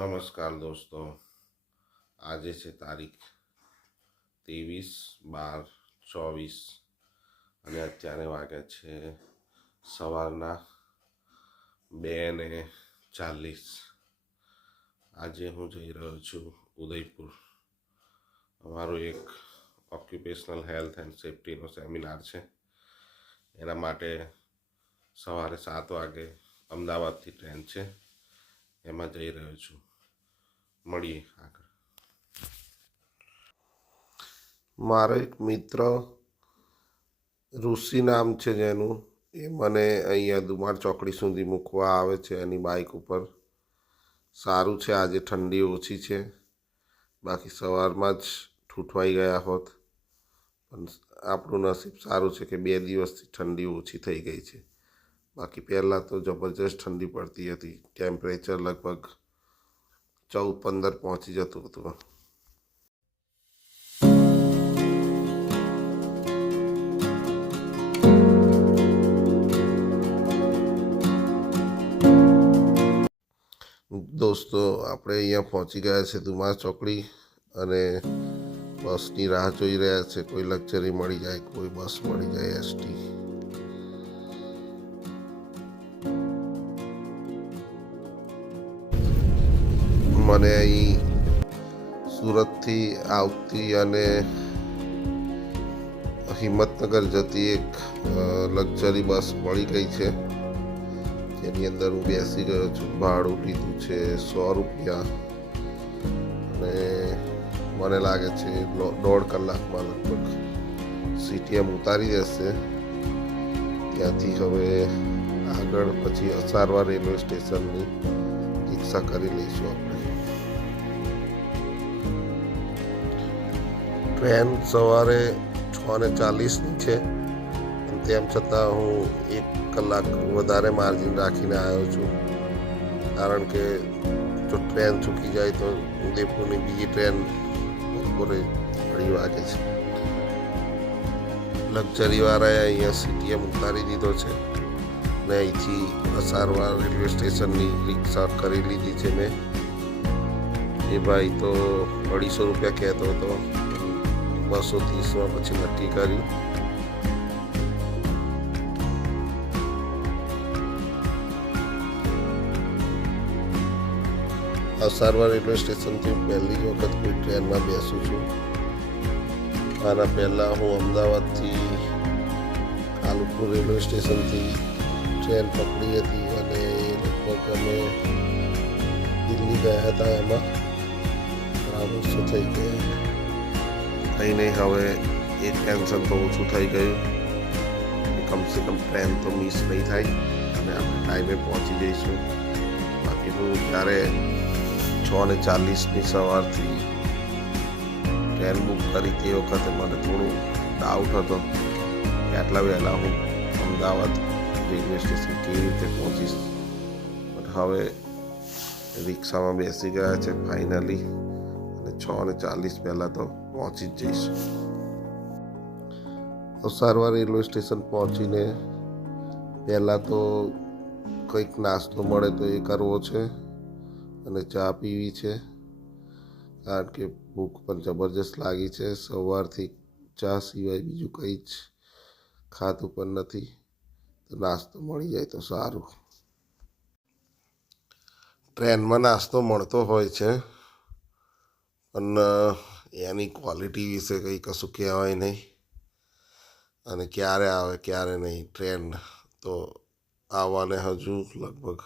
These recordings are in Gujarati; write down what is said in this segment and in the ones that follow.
નમસ્કાર દોસ્તો, આજે છે તારીખ 23/12/24 અને અત્યારે વાગ્યા છે સવારના 2:40। આજે હું જઈ રહ્યો છું ઉદયપુર। અમારો એક ઓક્યુપેશનલ હેલ્થ એન્ડ સેફ્ટીનો સેમિનાર છે, એના માટે સવારે 7 વાગે અમદાવાદથી ટ્રેન છે, એમાં જઈ રહ્યો છું। મળીએ આગળ। મારો એક મિત્ર ઋષિ નામ છે જેનું, એ મને અહીંયા દુમાર ચોકડી સુધી મૂકવા આવે છે એની બાઇક ઉપર। સારું છે આજે ઠંડી ઓછી છે, બાકી સવારમાં જ ઠૂંઠવાઈ ગયા હોત। પણ આપણું નસીબ સારું છે કે 2 દિવસથી ઠંડી ઓછી થઈ ગઈ છે, બાકી પહેલાં તો જબરજસ્ત ઠંડી પડતી હતી। ટેમ્પરેચર લગભગ 14-15 પહોંચી જતું હતું। દોસ્તો, આપણે અહીંયા પહોંચી ગયા છે દુમાર ચોકડી અને બસની રાહ જોઈ રહ્યા છે। કોઈ લક્ઝરી મળી જાય, કોઈ બસ મળી જાય એસટી। મને અહીં સુરતથી આવતી અને હિંમતનગર જતી એક લક્ઝરી બસ મળી ગઈ છે, જેની અંદર હું બેસી ગયો છું। ભાડું લીધું છે 100 રૂપિયા અને મને લાગે છે 1.5 કલાકમાં લગભગ સીટીએમ ઉતારી દેશે। ત્યાંથી હવે આગળ પછી અસારવા રેલવે સ્ટેશનની રિક્ષા કરી લઈશું આપણે। ટ્રેન સવારે 6:40ની છે, તેમ છતાં હું 1 કલાક વધારે માર્જિન રાખીને આવ્યો છું, કારણ કે જો ટ્રેન ચૂકી જાય તો ઉદયપુરની બીજી ટ્રેન બપોરે 2:30 વાગે છે। લક્ઝરીવાળાએ અહીંયા સીટીએમ ઉતારી દીધો છે ને અહીંથી અસારવા રેલવે સ્ટેશનની રિક્ષા કરી લીધી છે મેં। એ ભાઈ તો 250 રૂપિયા કહેતો હતો, 230માં પછી નક્કી કર્યું। અસારવા રેલવે સ્ટેશનથી પહેલી જ વખત કોઈ ટ્રેનમાં બેસું છું। આના પહેલાં હું અમદાવાદથી કાલુપુર રેલવે સ્ટેશનથી ટ્રેન પકડી હતી અને લગભગ અમે દિલ્હી ગયા હતા। એમાં ઘણા વર્ષો થઈ ગયા। કંઈ નહીં, હવે એક ટેન્શન તો ઓછું થઈ ગયું, કમસે કમ ટ્રેન તો મિસ નહીં થાય અને આપણે ટાઈમે પહોંચી જઈશું। બાકી હું જ્યારે 6:40ની સવારથી ટ્રેન બુક કરી તે વખતે મને થોડું ડાઉટ હતો કે આટલા વહેલા હું અમદાવાદ રેલવે સ્ટેશન કેવી રીતે પહોંચીશ, બટ હવે રિક્ષામાં બેસી ગયા છે ફાઇનલી અને 6:40 પહેલાં તો પહોંચી જ જઈશું। અસારવા રેલવે સ્ટેશન પહોંચીને પહેલાં તો કંઈક નાસ્તો મળે તો એ કરવો છે અને ચા પીવી છે, કારણ કે ભૂખ પણ જબરજસ્ત લાગી છે। સવારથી ચા સિવાય બીજું કંઈ જ ખાતું પણ નથી, તો નાસ્તો મળી જાય તો સારું। ટ્રેનમાં નાસ્તો મળતો હોય છે, પણ એની ક્વોલિટી વિશે કંઈ કશું કહેવાય નહીં અને ક્યારે આવે ક્યારે નહીં। ટ્રેન તો આવવાને હજુ લગભગ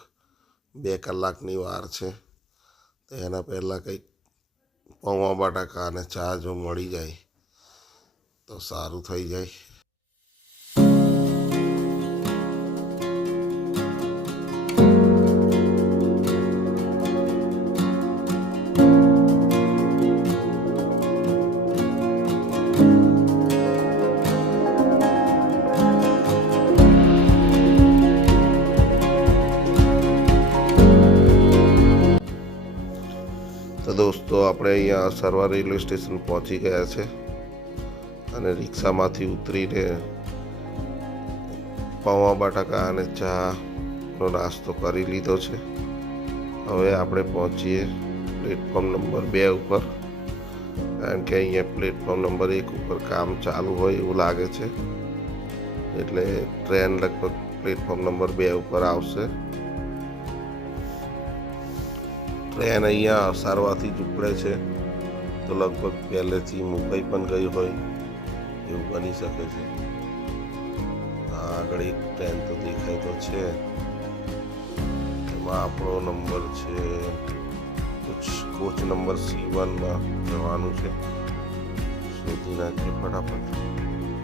2 કલાકની વાર છે, તો એના પહેલાં કંઈક પૌવા બટાકા અને ચા જો મળી જાય તો સારું થઈ જાય। તો દોસ્તો, આપણે અહીંયા અસારવા રેલવે સ્ટેશન પહોંચી ગયા છે અને રિક્ષામાંથી ઉતરીને પૌવા બટાકા અને ચાનો નાસ્તો કરી લીધો છે હવે આપણે પહોંચીએ પ્લેટફોર્મ નંબર 2 ઉપર, કારણ કે અહીંયા પ્લેટફોર્મ નંબર 1 ઉપર કામ ચાલુ હોય એવું લાગે છે, એટલે ટ્રેન લગભગ પ્લેટફોર્મ નંબર 2 ઉપર આવશે. ટ્રેન અહીંયા અસારવાથી જ ઉપડે છે, તો લગભગ પહેલેથી મુંબઈ પણ ગઈ હોય એવું બની શકે છે. આગળ એક ટ્રેન તો દેખાય તો છે, એમાં આપણો નંબર છે કોચ નંબર C1માં જવાનું છે. શોધી નાખીએ ફટાફટ,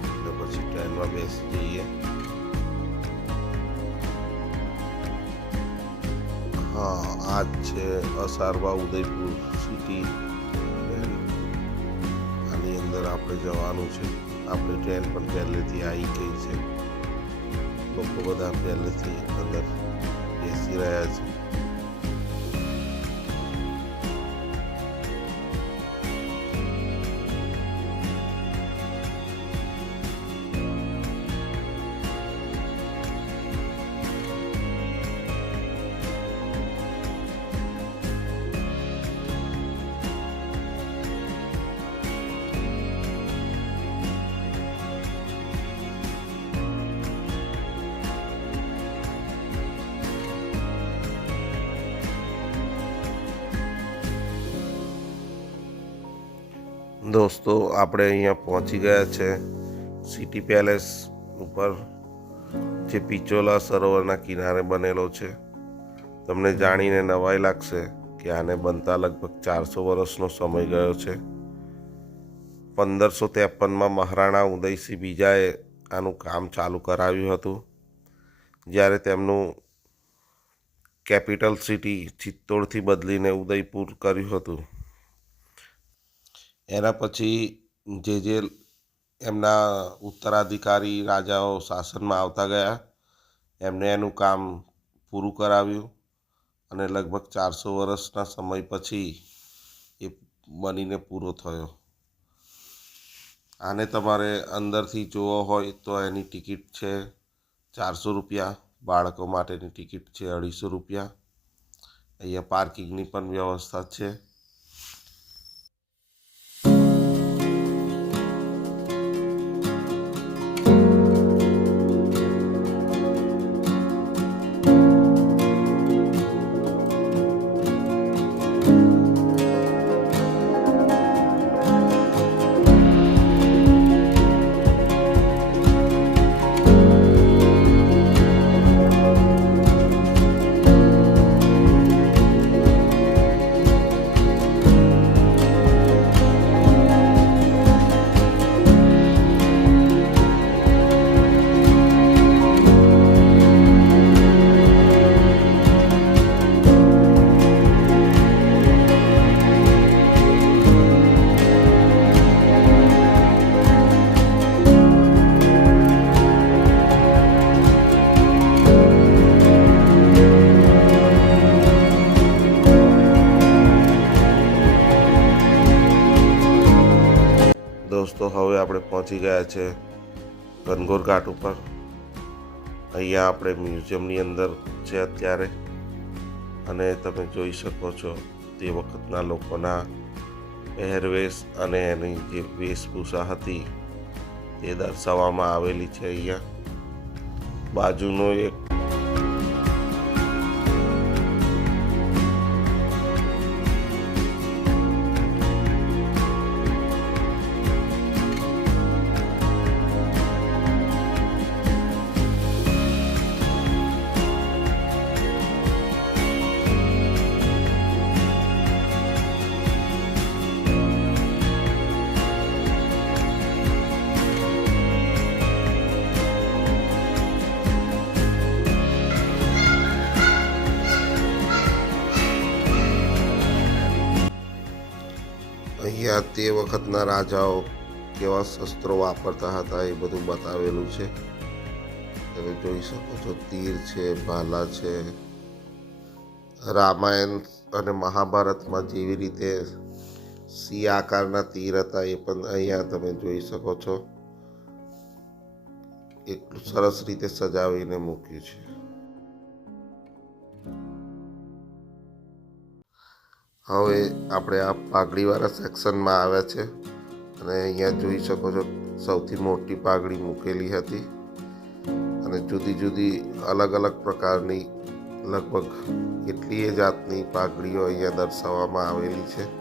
એટલે પછી ટ્રેનમાં બેસી જઈએ. હા, આ જ છે અસારવા ઉદયપુર સિટી ટ્રેન. આની અંદર આપણે જવાનું છે. આપણી ટ્રેન પણ પહેલેથી આવી ગઈ છે, લોકો બધા પહેલેથી અંદર બેસી રહ્યા છે. દોસ્તો, આપણે અહીંયા પહોંચી ગયા છે સિટી પેલેસ ઉપર, જે પિચોલા સરોવરના કિનારે બનેલો છે. તમને જાણીને નવાઈ લાગશે કે આને બનતા લગભગ 400 વર્ષનો સમય ગયો છે. 1553માં મહારાણા ઉદયસિંહ બીજાએ આનું કામ ચાલુ કરાવ્યું હતું, જ્યારે તેમનું કેપિટલ સિટી ચિત્તોડથી બદલીને ઉદયપુર કર્યું હતું. એના પછી જે એમના ઉત્તરાધિકારી રાજાઓ શાસનમાં આવતા ગયા, એમને એનું કામ પૂરું કરાવ્યું, અને લગભગ 400 વર્ષના સમય પછી એ બનીને પૂરો થયો. આને તમારે અંદરથી જોવો હોય તો એની ટિકિટ છે 400 રૂપિયા, બાળકો માટેની ટિકિટ છે 250 રૂપિયા. અહીંયા પાર્કિંગની પણ વ્યવસ્થા છે. દોસ્તો, હવે આપણે પહોંચી ગયા છે ગનગોર ઘાટ ઉપર. અહીંયા આપણે મ્યુઝિયમની અંદર છે અત્યારે, અને તમે જોઈ શકો છો તે વખતના લોકોના પહેરવેશ અને એની જે વેશભૂષા હતી તે દર્શાવવામાં આવેલી છે. અહીંયા બાજુનો એક અહીંયા તે વખતના રાજાઓ કેવા શસ્ત્રો વાપરતા હતા એ બધું બતાવેલું છે. તમે જોઈ શકો છો તીર છે, ભાલા છે. રામાયણ અને મહાભારતમાં જેવી રીતે સી આકારના તીર હતા એ પણ અહીંયા તમે જોઈ શકો છો. એટલું સરસ રીતે સજાવીને મૂક્યું છે. હવે આપણે આ પાઘડીવાળા સેક્શનમાં આવ્યા છે અને અહીંયા જોઈ શકો છો સૌથી મોટી પાઘડી મૂકેલી હતી અને જુદી જુદી અલગ અલગ પ્રકારની લગભગ કેટલીય જાતની પાઘડીઓ અહીંયા દર્શાવવામાં આવેલી છે.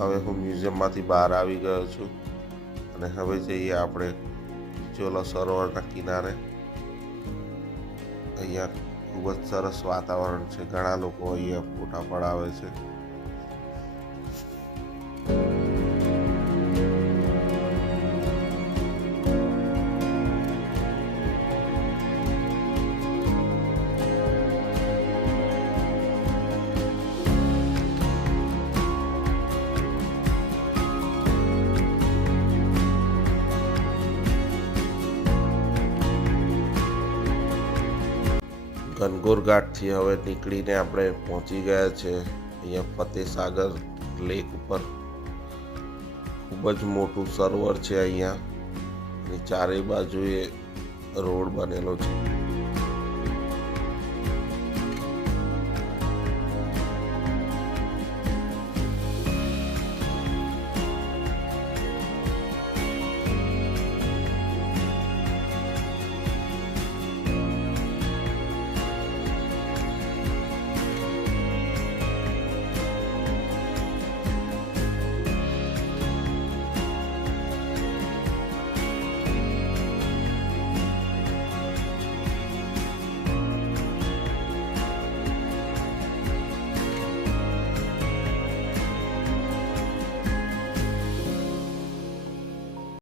હવે હું મ્યુઝિયમમાંથી બહાર આવી ગયો છું અને હવે જઈએ આપણે ચોલો સરોવરના કિનારે. અહીંયા ખૂબ જ સરસ વાતાવરણ છે, ઘણા લોકો અહીંયા ફોટા પડાવે છે. ગનગોર ઘાટથી હવે નીકળીને આપણે પહોંચી ગયા છે અહીંયા ફતેસાગર લેક ઉપર. ખૂબ જ મોટું સરોવર છે અહીંયા અને ચારેય બાજુએ રોડ બનેલો છે.